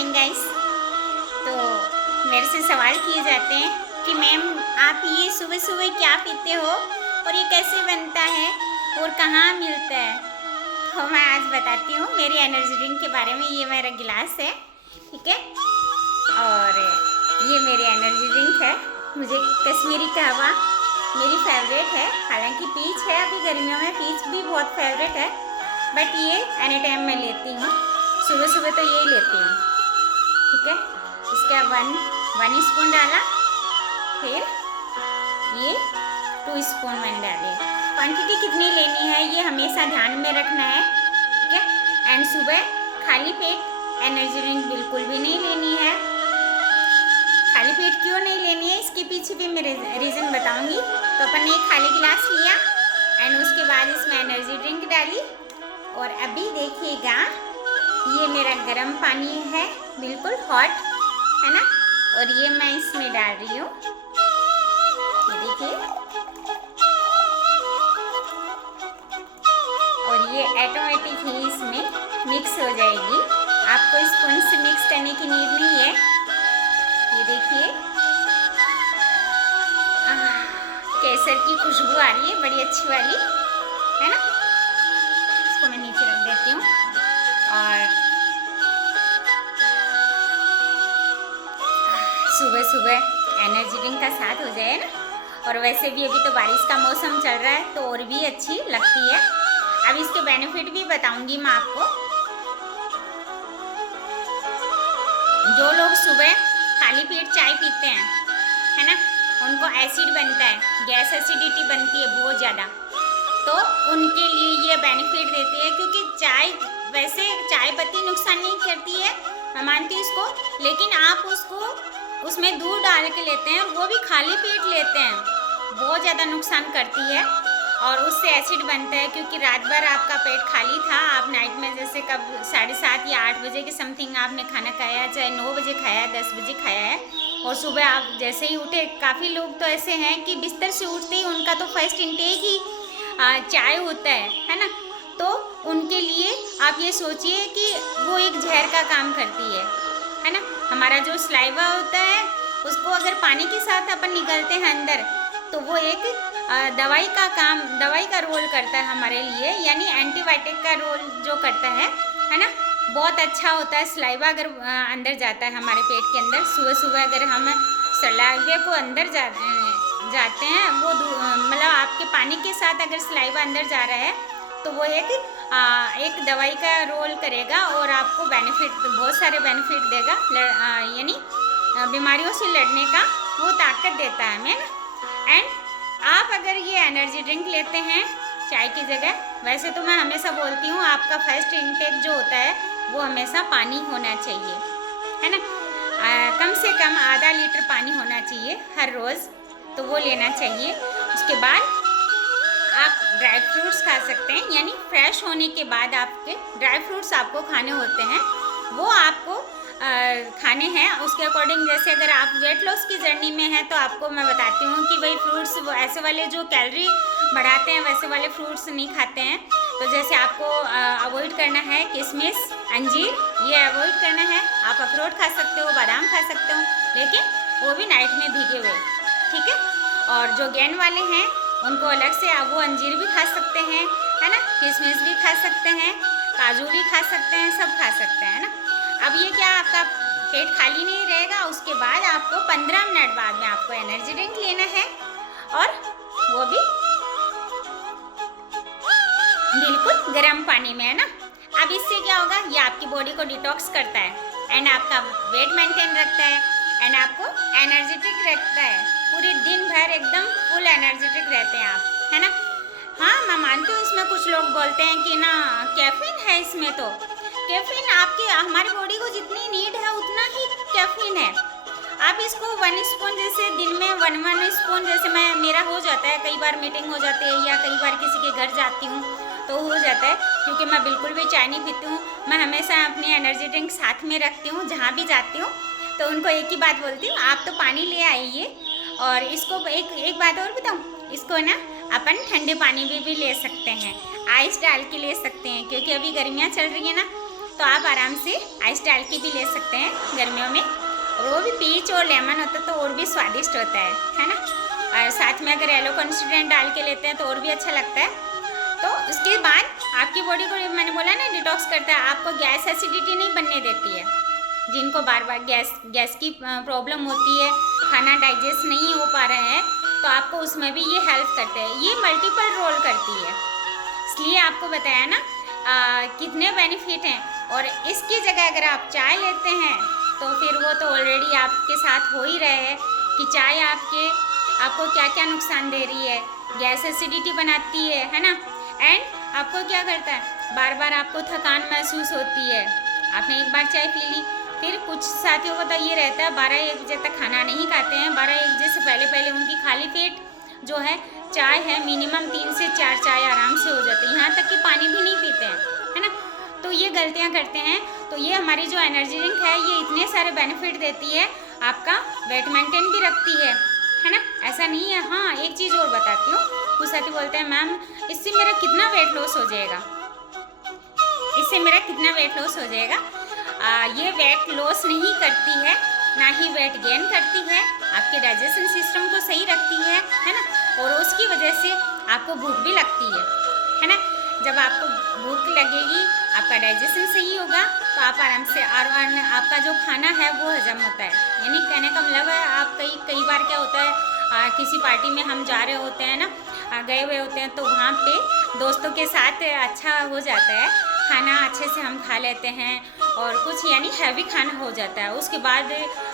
Morning guys. तो मेरे से सवाल किए जाते हैं कि मैम आप ये सुबह सुबह क्या पीते हो और ये कैसे बनता है और कहाँ मिलता है। तो मैं आज बताती हूँ मेरी एनर्जी ड्रिंक के बारे में। ये मेरा गिलास है, ठीक है, और ये मेरी एनर्जी ड्रिंक है। मुझे कश्मीरी कहवा मेरी फेवरेट है। हालांकि पीच है, अभी गर्मियों में पीच भी बहुत फेवरेट है, बट ये एनी टाइम मैं लेती हूँ। सुबह सुबह तो यही लेती हूँ, ठीक है। इसका वन स्पून डाला, फिर ये 2 स्पून मैंने डाले। क्वांटिटी कितनी लेनी है ये हमेशा ध्यान में रखना है, ठीक है। एंड सुबह खाली पेट एनर्जी ड्रिंक बिल्कुल भी नहीं लेनी है। खाली पेट क्यों नहीं लेनी है इसके पीछे भी मैं रीज़न बताऊंगी। तो अपन ने एक खाली गिलास लिया एंड उसके बाद इसमें एनर्जी ड्रिंक डाली, और अभी देखिएगा ये मेरा गर्म पानी है, बिल्कुल हॉट है ना, और ये मैं इसमें डाल रही हूँ। ये देखिए, और ये ऑटोमेटिक ही इसमें मिक्स हो जाएगी। आपको स्पून से मिक्स करने की नीड नहीं है। ये देखिए केसर की खुशबू आ रही है, बड़ी अच्छी वाली है ना। इसको मैं नीचे रख देती हूँ। और सुबह सुबह एनर्जी ड्रिंक का साथ हो जाए ना, और वैसे भी अभी तो बारिश का मौसम चल रहा है तो और भी अच्छी लगती है। अब इसके बेनिफिट भी बताऊंगी मैं आपको। जो लोग सुबह खाली पेट चाय पीते हैं, है ना, उनको एसिड बनता है, गैस एसिडिटी बनती है बहुत ज़्यादा, तो उनके लिए ये बेनिफिट देती है। क्योंकि चाय वैसे चाय पत्ती नुकसान नहीं करती है, मैं मानती हूँ इसको, लेकिन आप उसको उसमें दूध डाल के लेते हैं, वो भी खाली पेट लेते हैं, बहुत ज़्यादा नुकसान करती है और उससे एसिड बनता है। क्योंकि रात भर आपका पेट खाली था, आप नाइट में जैसे कब 7:30 या 8 बजे के समथिंग आपने खाना खाया, चाहे 9 बजे खाया, 10 बजे खाया है, और सुबह आप जैसे ही उठे, काफ़ी लोग तो ऐसे हैं कि बिस्तर से उठते ही उनका तो फर्स्ट इंटेक ही चाय होता है ना। तो उनके लिए आप ये सोचिए कि वो एक जहर का काम करती है ना। हमारा जो सलाइवा होता है उसको अगर पानी के साथ अपन निकलते हैं अंदर, तो वो एक दवाई का रोल करता है हमारे लिए, यानी एंटीबायोटिक का रोल जो करता है ना। बहुत अच्छा होता है सलाइवा अगर अंदर जाता है हमारे पेट के अंदर। सुबह सुबह अगर हम सलाइवे को अंदर जाते हैं, वो मतलब आपके पानी के साथ अगर सलाइवा अंदर जा रहा है तो वो एक दवाई का रोल करेगा और आपको बहुत सारे बेनिफिट देगा, यानी बीमारियों से लड़ने का वो ताकत देता है हमें ना। एंड आप अगर ये एनर्जी ड्रिंक लेते हैं चाय की जगह, वैसे तो मैं हमेशा बोलती हूँ आपका फर्स्ट इनटेक जो होता है वो हमेशा पानी होना चाहिए, है ना। कम से कम आधा लीटर पानी होना चाहिए हर रोज़, तो वो लेना चाहिए। उसके बाद आप ड्राई फ्रूट्स खा सकते हैं, यानी फ्रेश होने के बाद आपके ड्राई फ्रूट्स आपको खाने होते हैं, वो आपको खाने हैं उसके अकॉर्डिंग। जैसे अगर आप वेट लॉस की जर्नी में हैं तो आपको मैं बताती हूँ कि भाई फ्रूट्स ऐसे वाले जो कैलोरी बढ़ाते हैं वैसे वाले फ्रूट्स नहीं खाते हैं। तो जैसे आपको अवॉइड करना है किशमिश, अंजीर, ये अवॉइड करना है। आप अखरोट खा सकते हो, बादाम खा सकते हो, लेकिन वो भी नाइट में भीगे हुए, ठीक है। और जो गेन वाले हैं उनको अलग से आप वो अंजीर भी खा सकते हैं, है ना, किशमिश भी खा सकते हैं, काजू भी खा सकते हैं, सब खा सकते हैं ना। अब ये क्या आपका पेट खाली नहीं रहेगा, उसके बाद आपको 15 मिनट बाद में आपको एनर्जी ड्रिंक लेना है, और वो भी बिल्कुल गर्म पानी में, है ना। अब इससे क्या होगा, ये आपकी बॉडी को डिटॉक्स करता है एंड आपका वेट मेंटेन रखता है एंड आपको एनर्जेटिक रखता है। पूरे दिन भर एकदम फुल एनर्जेटिक रहते हैं आप, है ना। हाँ, मैं मानती हूँ इसमें कुछ लोग बोलते हैं कि ना कैफीन है इसमें, तो कैफीन हमारी बॉडी को जितनी नीड है उतना ही कैफीन है। आप इसको 1 स्पून, जैसे दिन में 1 स्पून, जैसे मेरा हो जाता है, कई बार मीटिंग हो जाती है या कई बार किसी के घर जाती हूँ तो हो जाता है, क्योंकि मैं बिल्कुल भी चाय नहीं पीती हूँ। मैं हमेशा अपनी एनर्जी ड्रिंक साथ में रखती हूँ जहाँ भी जाती हूँ, तो उनको एक ही बात बोलती हूँ, आप तो पानी ले आइए। और इसको एक बात और बताऊँ, इसको ना अपन ठंडे पानी में भी ले सकते हैं, आइस डाल के ले सकते हैं, क्योंकि अभी गर्मियाँ चल रही है ना, तो आप आराम से आइस डाल के भी ले सकते हैं गर्मियों में, और वो भी पीच और लेमन होता है तो और भी स्वादिष्ट होता है ना। और साथ में अगर येलो कॉन्स्टिट्यूएंट डाल के लेते हैं तो और भी अच्छा लगता है। तो उसके बाद आपकी बॉडी को, मैंने बोला ना, डिटॉक्स करता है, आपको गैस एसिडिटी नहीं बनने देती है। जिनको बार बार गैस की प्रॉब्लम होती है, खाना डाइजेस्ट नहीं हो पा रहा है, तो आपको उसमें भी ये हेल्प करते हैं। ये मल्टीपल रोल करती है, इसलिए आपको बताया ना कितने बेनिफिट हैं। और इसकी जगह अगर आप चाय लेते हैं तो फिर वो तो ऑलरेडी आपके साथ हो ही रहे हैं कि चाय आपको क्या क्या नुकसान दे रही है। गैस एसिडिटी बनाती है ना। एंड आपको क्या करता है, बार बार आपको थकान महसूस होती है। आपने एक बार चाय पी ली, फिर कुछ साथियों को तो ये रहता है 12-1 बजे तक खाना नहीं खाते हैं। 12-1 बजे से पहले उनकी खाली पेट जो है चाय है मिनिमम 3 से 4 चाय आराम से हो जाती है, यहाँ तक कि पानी भी नहीं पीते हैं, है ना। तो ये गलतियाँ करते हैं। तो ये हमारी जो एनर्जी ड्रिंक है ये इतने सारे बेनिफिट देती है, आपका वेट मेंटेन भी रखती है ना। ऐसा नहीं है। हाँ, एक चीज़ और बताती हूँ। कुछ साथी बोलते हैं मैम इससे मेरा कितना वेट लॉस हो जाएगा, इससे मेरा कितना वेट लॉस हो जाएगा। ये वेट लॉस नहीं करती है, ना ही वेट गेन करती है, आपके डाइजेशन सिस्टम को सही रखती है ना। और उसकी वजह से आपको भूख भी लगती है ना। जब आपको भूख लगेगी, आपका डाइजेशन सही होगा तो आप आराम से, और आपका जो खाना है वो हजम होता है। यानी कहने का मतलब है, आप कई बार क्या होता है, किसी पार्टी में हम जा रहे होते हैं ना, गए हुए होते हैं, तो वहाँ पे दोस्तों के साथ अच्छा हो जाता है, खाना अच्छे से हम खा लेते हैं और कुछ यानी हैवी खाना हो जाता है। उसके बाद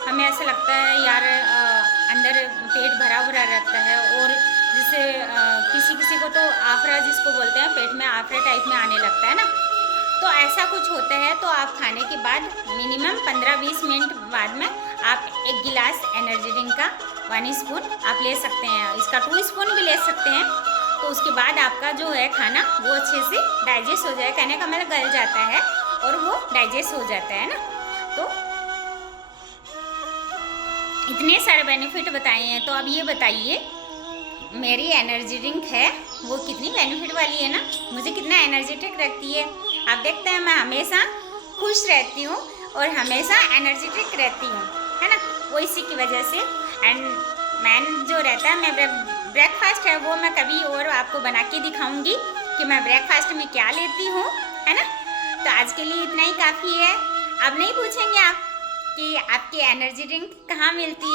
हमें ऐसा लगता है यार अंदर पेट भरा भरा रहता है, और जिससे किसी को तो आफरा जिसको बोलते हैं, पेट में आफरा टाइप में आने लगता है ना। तो ऐसा कुछ होता है। तो आप खाने के बाद मिनिमम 15-20 मिनट बाद में आप 1 गिलास एनर्जी ड्रिंक का 1 स्पून आप ले सकते हैं, इसका 2 स्पून भी ले सकते हैं। तो उसके बाद आपका जो है खाना वो अच्छे से डाइजेस्ट हो जाए, कहने का मतलब गल जाता है और वो डाइजेस्ट हो जाता है ना। तो इतने सारे बेनिफिट बताए हैं। तो अब ये बताइए मेरी एनर्जी ड्रिंक है वो कितनी बेनिफिट वाली है ना, मुझे कितना एनर्जेटिक रखती है। आप देखते हैं मैं हमेशा खुश रहती हूँ और हमेशा एनर्जेटिक रहती हूँ, है ना। वो इसी की वजह से। एंड मैन जो रहता है, मैं ब्रेकफास्ट है वो मैं कभी और आपको बना के दिखाऊंगी कि मैं ब्रेकफास्ट में क्या लेती हूँ, है ना। तो आज के लिए इतना ही काफ़ी है। अब नहीं पूछेंगे आप कि आपकी एनर्जी ड्रिंक कहाँ मिलती है।